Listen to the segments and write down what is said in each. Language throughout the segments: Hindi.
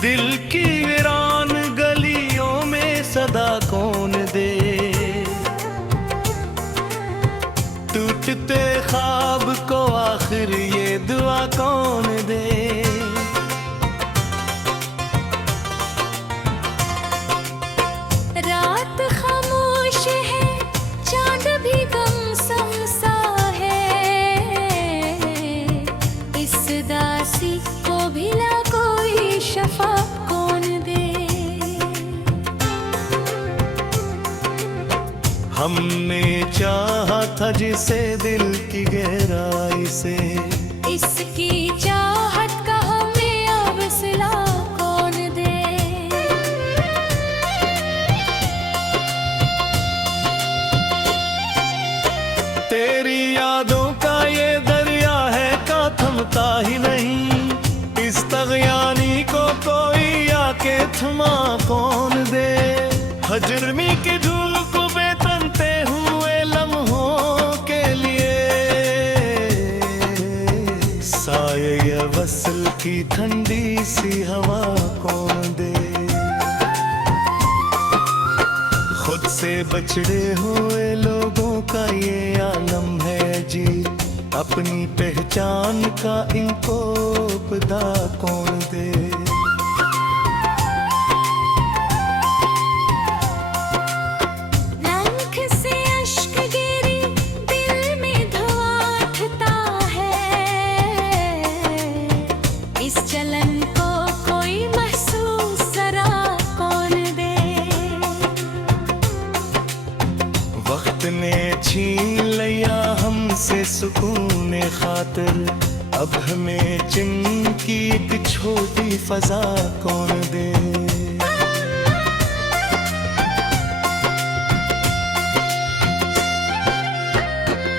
दिल की वीरान गलियों में सदा कौन दे, टूटते ख्वाब को आखिर ये दुआ कौन दे। रात खामोश है, चांद भी गमसम सा है, इस दासी को भिला कोई शफा कौन दे। हमने चाहा था जिसे दिल की गहराई से, इसकी चाहत का हमें अब सिला कौन दे। तेरी यादों का ये दरिया है का थमता ही नहीं, इस तगयानी को कोई आके थमा कौन दे। हजरमी की धूल को बेतनते हुए लम्हों के लिए, साये या वसल की ठंडी सी हवा कौन दे। खुद से बछड़े हुए लोगों का ये आलम है जी, अपनी पहचान का इनको पता कौन दे। आँख से अश्क गिरी दिल में धुआं उठता है, इस चलन को कोई महसूस जरा कौन दे। वक्त ने छीन लिया हमसे सुकून खातिर, अब हमें चिमकी एक छोटी फजा कौन दे।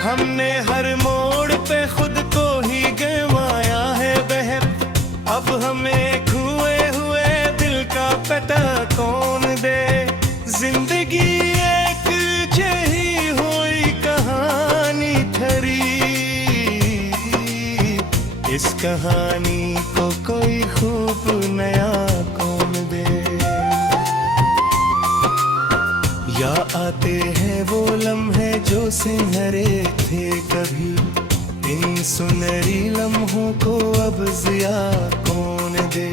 हमने हर मोड़ पे खुद को ही गंवाया है बहर, अब हमें खोए हुए दिल का पता कौन दे। जिंदगी एक यही हुई कहानी ठहरी, इस कहानी को कोई खूब नया कौन दे। या आते हैं वो लम्हे जो सिनहरे थे कभी, इन सुनहरी लम्हों को अब जिया कौन दे।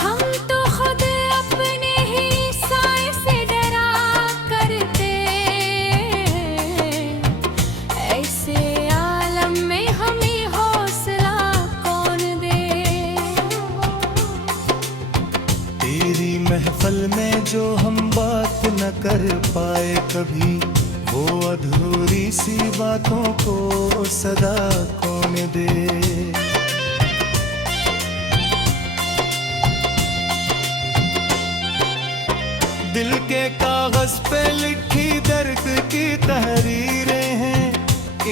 हम तो खुद अपने ही साए से डरा करते, ऐसे आलम में हमें हौसला कौन दे। तेरी महफल में जो हम बात न कर पाए कभी, वो अधूरी सी बातों को सदा कौन दे। दिल के कागज पे लिखी दर्द की तहरीरें हैं,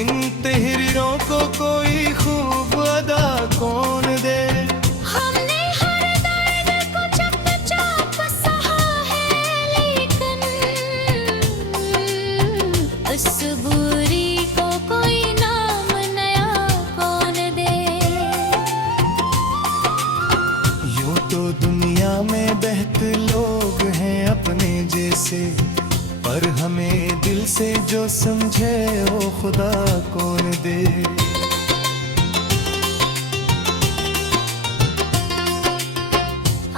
इन तहरीरों को कोई खूब अदा कौन दे। हमने हर दर्द को चुपचाप सहा है, लेकिन उस बुरी को कोई नाम नया कौन दे। यूं तो दुनिया में बहते लोग हैं अपने जैसे, पर हमें दिल से जो समझे वो खुदा कौन दे।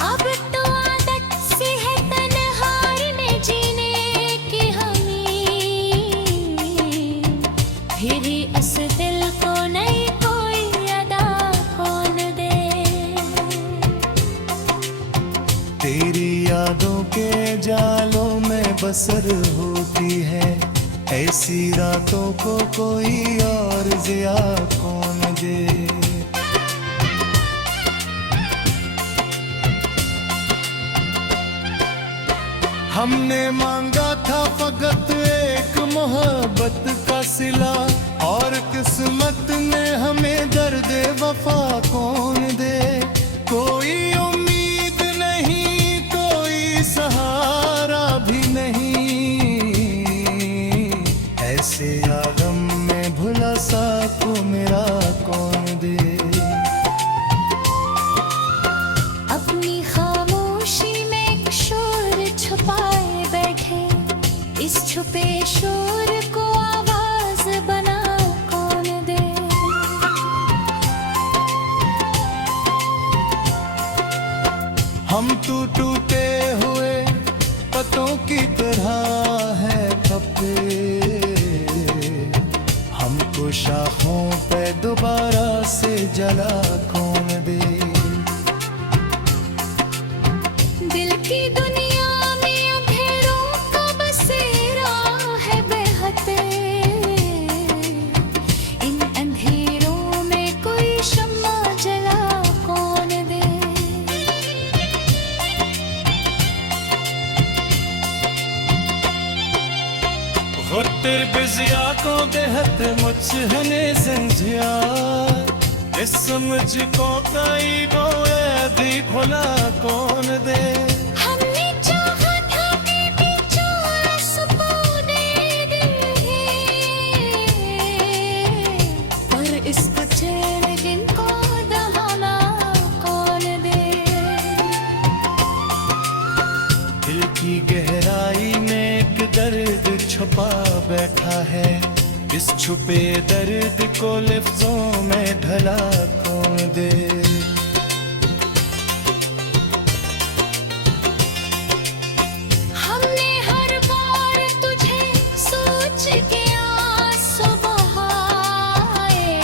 अब तो आदत सी है तन्हाई में जीने की हमें, फिर इस दिल को नई कोई अदा कौन दे। तेरी यादों के जालों में बसर होती है, ऐसी रातों को कोई और जिया कौन दे। हमने मांगा था फकत एक मोहब्बत का सिला, और किस्मत ने हमें दर्द वफा कौन दे। कोई उम्मीद नहीं, कोई सहारा भी नहीं, ऐसे आगम में भुला सा को मेरा बातों की तरह है खपे, हमको शाखों पे दोबारा से जला कौन दे। दिल की दुनिया में अंधेरों का बसेरा है बेहद, इन अंधेरों में कोई शम्मा जला कौन दे। खुतर बिजिया को देहत मुझ हने संझिया, इस समझ को कई गोए दी भुला कौन दे। हमने चाहा था कि बेचारा सुकूने दिल है, पर इसको चैन जिनको दहाना कौन दे। दिल की गहराई में एक दर्द छुपा बैठा है, इस छुपे दर्द को लफ्जों में ढला कौन दे। हमने हर बार तुझे सोच के आंसू बहाए,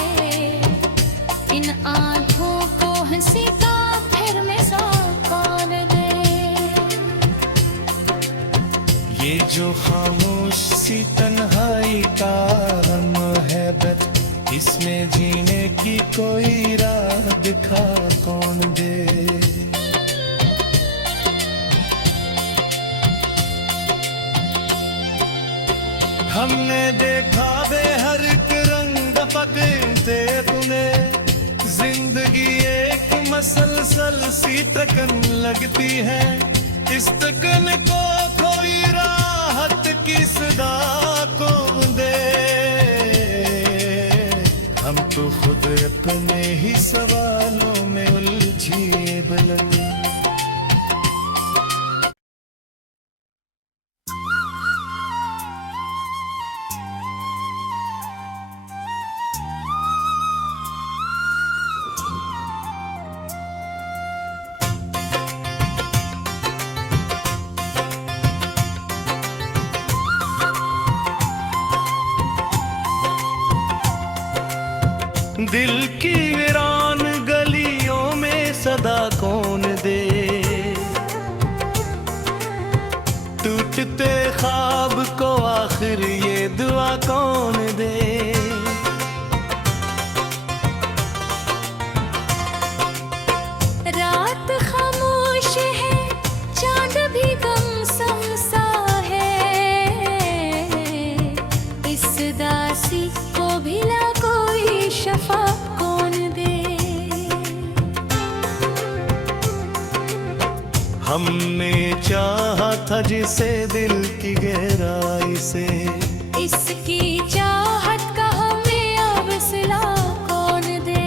इन आंखों को हंसी का फिर मिज़ा कौन दे। ये जो खामोश सी तन्हाई का गम है बद, इसमें जीने की कोई राह दिखा कौन दे। हमने देखा बे हर एक रंग पकड़ते तुम्हें, जिंदगी एक मसलसल सी तकन लगती है, इस तकन को कोई राहत की सदा कौन दे। हम तो खुद अपने ही सवालों में उलझिए बुलंद। दिल की वीरान गलियों में सदा कौन दे, टूटते ख्वाब को आखिर ये दुआ कौन दे। रात खामोश है, चांद भी गमसम सा है, इस दासी को भिला कोई शफा कौन दे। हमने चाहा था जिसे दिल की गहराई से, इसकी चाहत का हमें अब सिला कौन दे।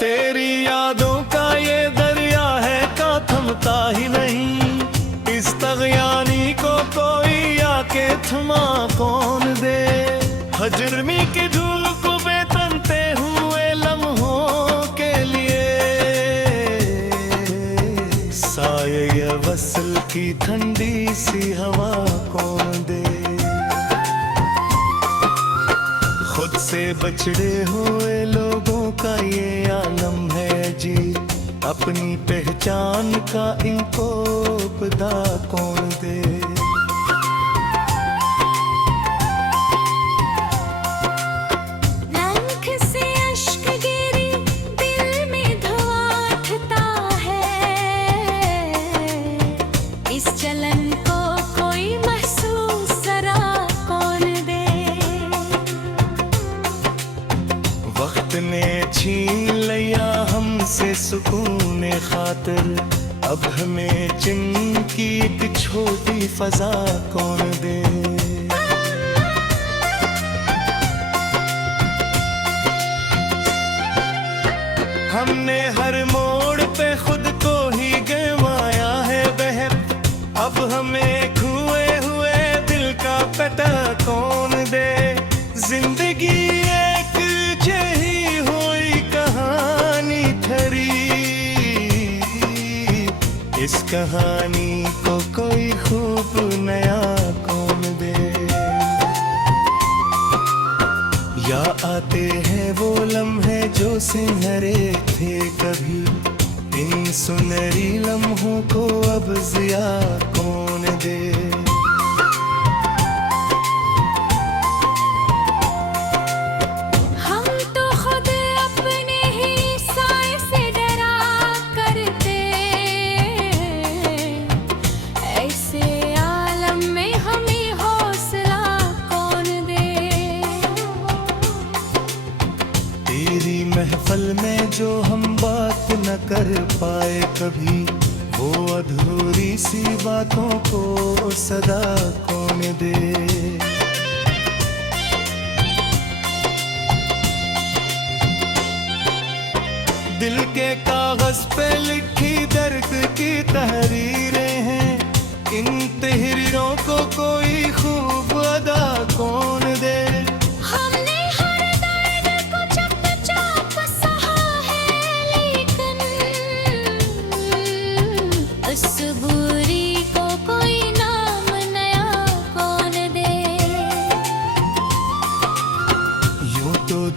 तेरी यादों का ये दरिया है का थमता ही नहीं, इस तगयानी को कोई आके थमा कौन दे। हजरमी की धूल को बेतनते हुए लम्हों के लिए, साये या वसल की ठंडी सी हवा कौन दे। खुद से बछड़े हुए लोगों का ये आलम है जी, अपनी पहचान का इनको पता कौन दे। आँख से अश्क गिरी दिल में धुआं उठता है, इस चलन को कोई महसूस जरा कौन दे। वक्त ने छीन लिया हमसे सुकून खातिर, अब हमें चिमकी एक छोटी फजा कौन दे। हमने हर मोड़ पे खुद को ही गंवाया है बहर, अब हमें खोए हुए दिल का पता कौन दे। जिंदगी एक जही हुई कहानी कहानी को कोई खूब नया कौन दे। या आते हैं वो लम्हे जो सिनहरे थे कभी, इन सुनहरी लम्हों को अब जिया कौन दे। तेरी महफल में जो हम बात न कर पाए कभी, वो अधूरी सी बातों को सदा कौन दे। दिल के कागज पे लिखी दर्द की तहरीरें हैं, इन तहरीरों को कोई खूब अदा कौन दे।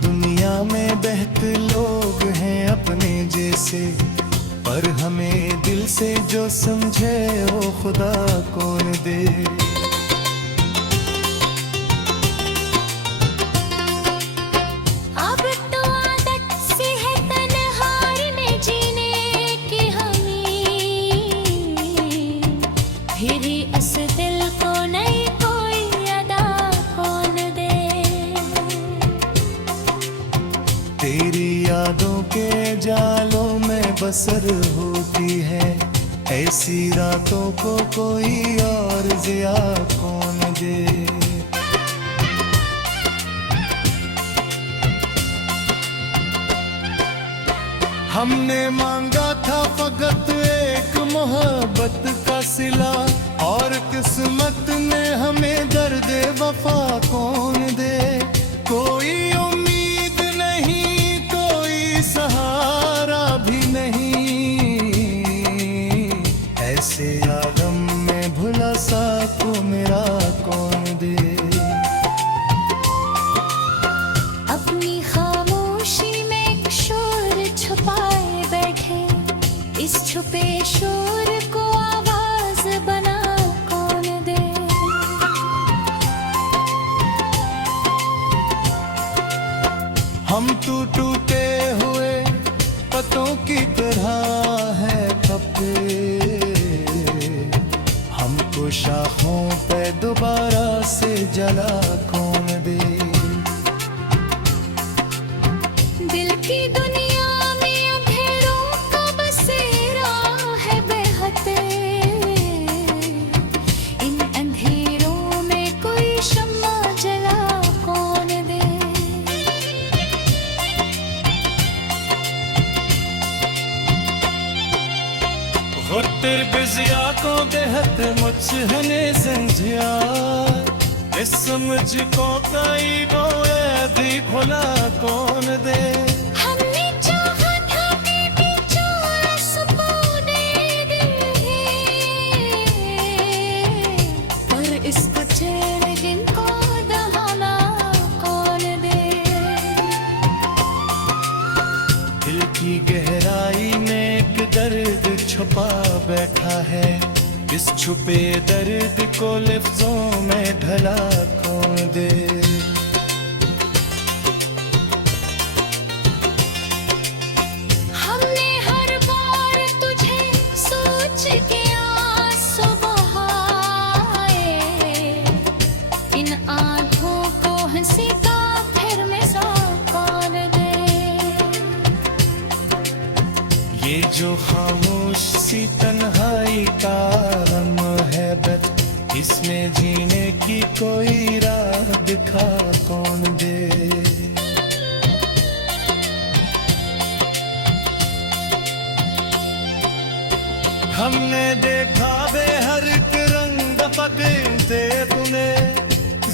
दुनिया में बहते लोग हैं अपने जैसे, पर हमें दिल से जो समझे वो खुदा कौन दे। अब तो आदत सी है तन्हाई में जीने की हमें, फिर इस दिल को नहीं कोई अदा कौन दे। तेरी यादों के जालों में बसर होती है, ऐसी रातों को कोई और जिया कौन दे। हमने मांगा था फकत एक मोहब्बत का सिला, और किस्मत ने हमें दर्द वफा कौन दे। कोई सहारा भी नहीं, ऐसे आलम में भुला सा को मेरा कौन दे। अपनी खामोशी में एक शोर छुपाए बैठे, इस छुपे शोर को आवाज बना कौन दे। हम टूटे हुए पतों की तरह है कपे, हमको शाखों पे दोबारा से जला कौन दे। दिल की दुनिया में अंधेरों का बसेरा है बेहते, इन अंधेरों में कोई शम्मा जला कौन दे। खुतर बिजिया को देहत मुझ हने संझिया, इस समझ को कई गोए दी भुला कौन दे। हमने चाहा था कि बेचारा सुकूने दिल है, पर इसको चैन दिन को दहाना कौन दे। दिल की गहराई में एक दर्द छुपा बैठा है, इस छुपे दर्द को लफ्जों में ढला कौन दे। हमने हर बार तुझे सोच के आंसू बहाए, इन आंखों को हंसी का फिर मिसा कौन दे। ये जो खामोश सी तन्हाई का गम है बस, इसमें जीने की कोई राह दिखा कौन दे। हमने देखा बेहर रंग पकड़ते तुम्हें,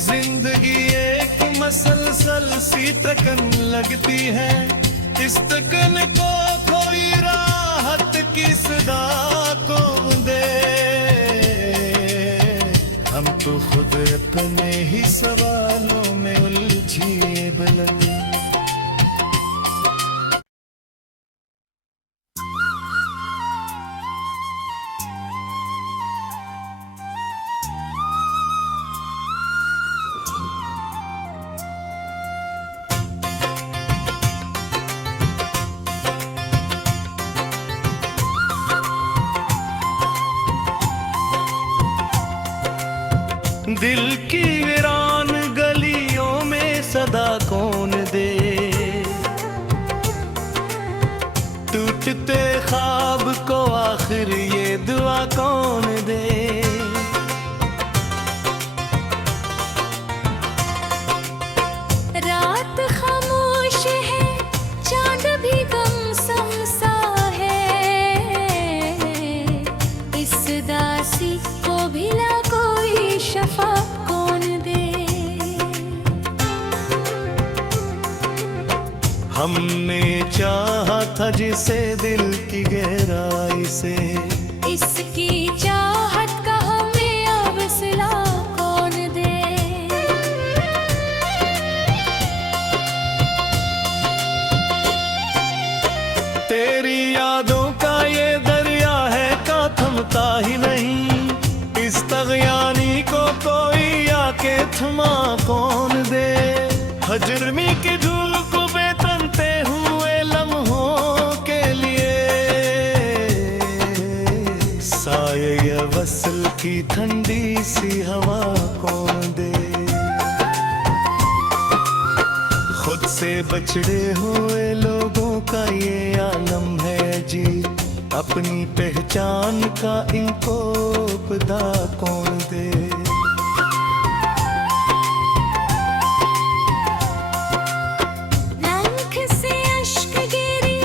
जिंदगी एक मसलसल सी तकन लगती है, इस तकन को कोई राहत की सदा को दे। तो खुद अपने ही सवालों में उलझिए बुलंद। दिल की वीरान गलियों में सदा कौन दे, टूटते ख्वाब को आखिर ये दुआ कौन दे। रात खामोश है, चांद भी गमसम सा है, इस दासी को भिला कोई शफा कौन दे। हमने चाहा था जिसे दिल की गहराई से, इसकी चाहत का हमें अब सिला कौन दे। तेरी यादों का ये दरिया है का थमता ही नहीं, इस तगयानी को कोई आके थमा कौन दे। हजरमी की धूल को बेतनते हुए लम्हों के लिए, साये या वसल की ठंडी सी हवा कौन दे। खुद से बछड़े हुए लोगों का ये आलम है जी, अपनी पहचान का इनको पता कौन दे। आँख से अश्क गिरी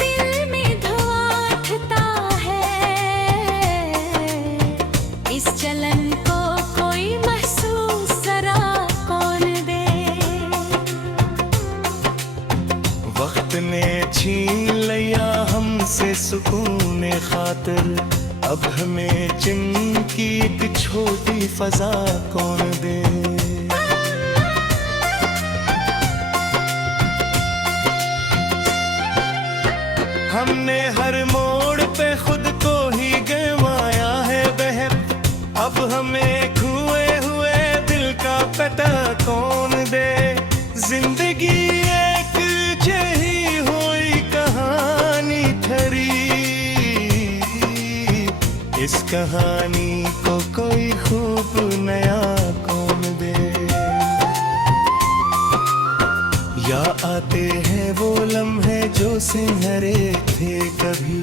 दिल में धुआं उठता है, इस चलन को कोई महसूस जरा कौन दे। वक्त ने छीन लिया हमसे सुकून खातिर, अब हमें चिमकी एक छोटी फजा कौन दे। हमने हर मोड़ पे खुद को ही गंवाया है बहन, अब हमें खोए हुए दिल का पता कौन दे। जिंदगी एक यही हुई कहानी ठहरी, इस कहानी को कोई खूब नया कौन दे। या आते हैं वो लम्हे जो सिनहरे थे कभी,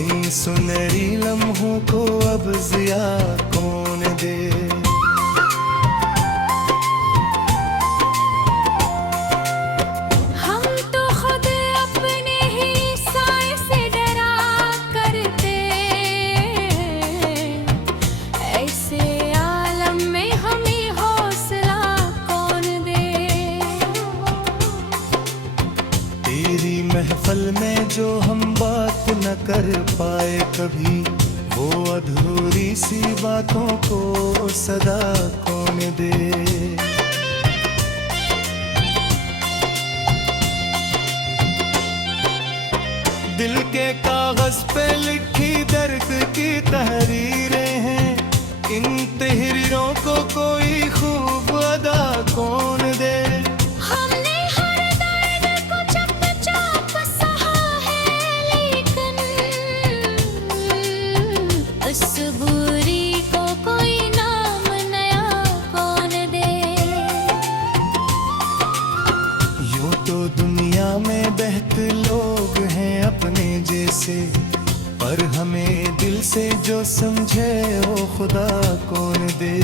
इन सुनहरी लम्हों को अब जिया कौन दे। हम तो खुद अपने ही साए से डरा करते, ऐसे आलम में हमें हौसला कौन दे। तेरी महफल में जो हम बात न कर पाए कभी, वो अधूरी सी बातों को सदा कौन दे। दिल के कागज पे लिखी दर्द की तहरीरें हैं, इन तहरीरों को कोई खूब अदा कौन दे। हमने हर दर्द को चुपचाप सहा है, लेकिन उस बुरी को कोई नाम नया कौन दे। यूं तो दुनिया में बहते लोग हैं अपने जैसे, पर हमें दिल से जो समझे वो खुदा कौन दे।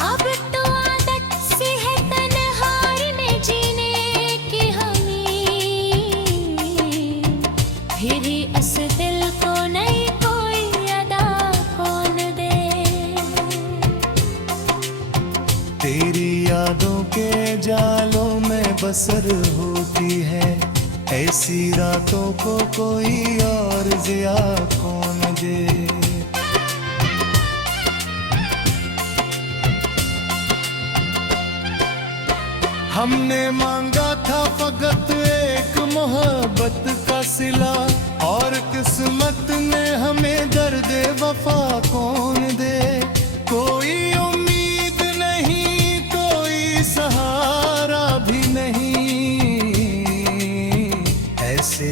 अब तो आदत सी है तन्हाई में जीने की हमें, फिर इस दिल को नई कोई अदा कौन दे। तेरी यादों के जालों में बसर होती है, ऐसी रातों को कोई और जिया कौन दे। हमने मांगा था फकत एक मोहब्बत का सिला, और किस्मत ने हमें दर्द वफा कौन दे। कोई उम्मीद नहीं, कोई सहारा भी नहीं, ऐसे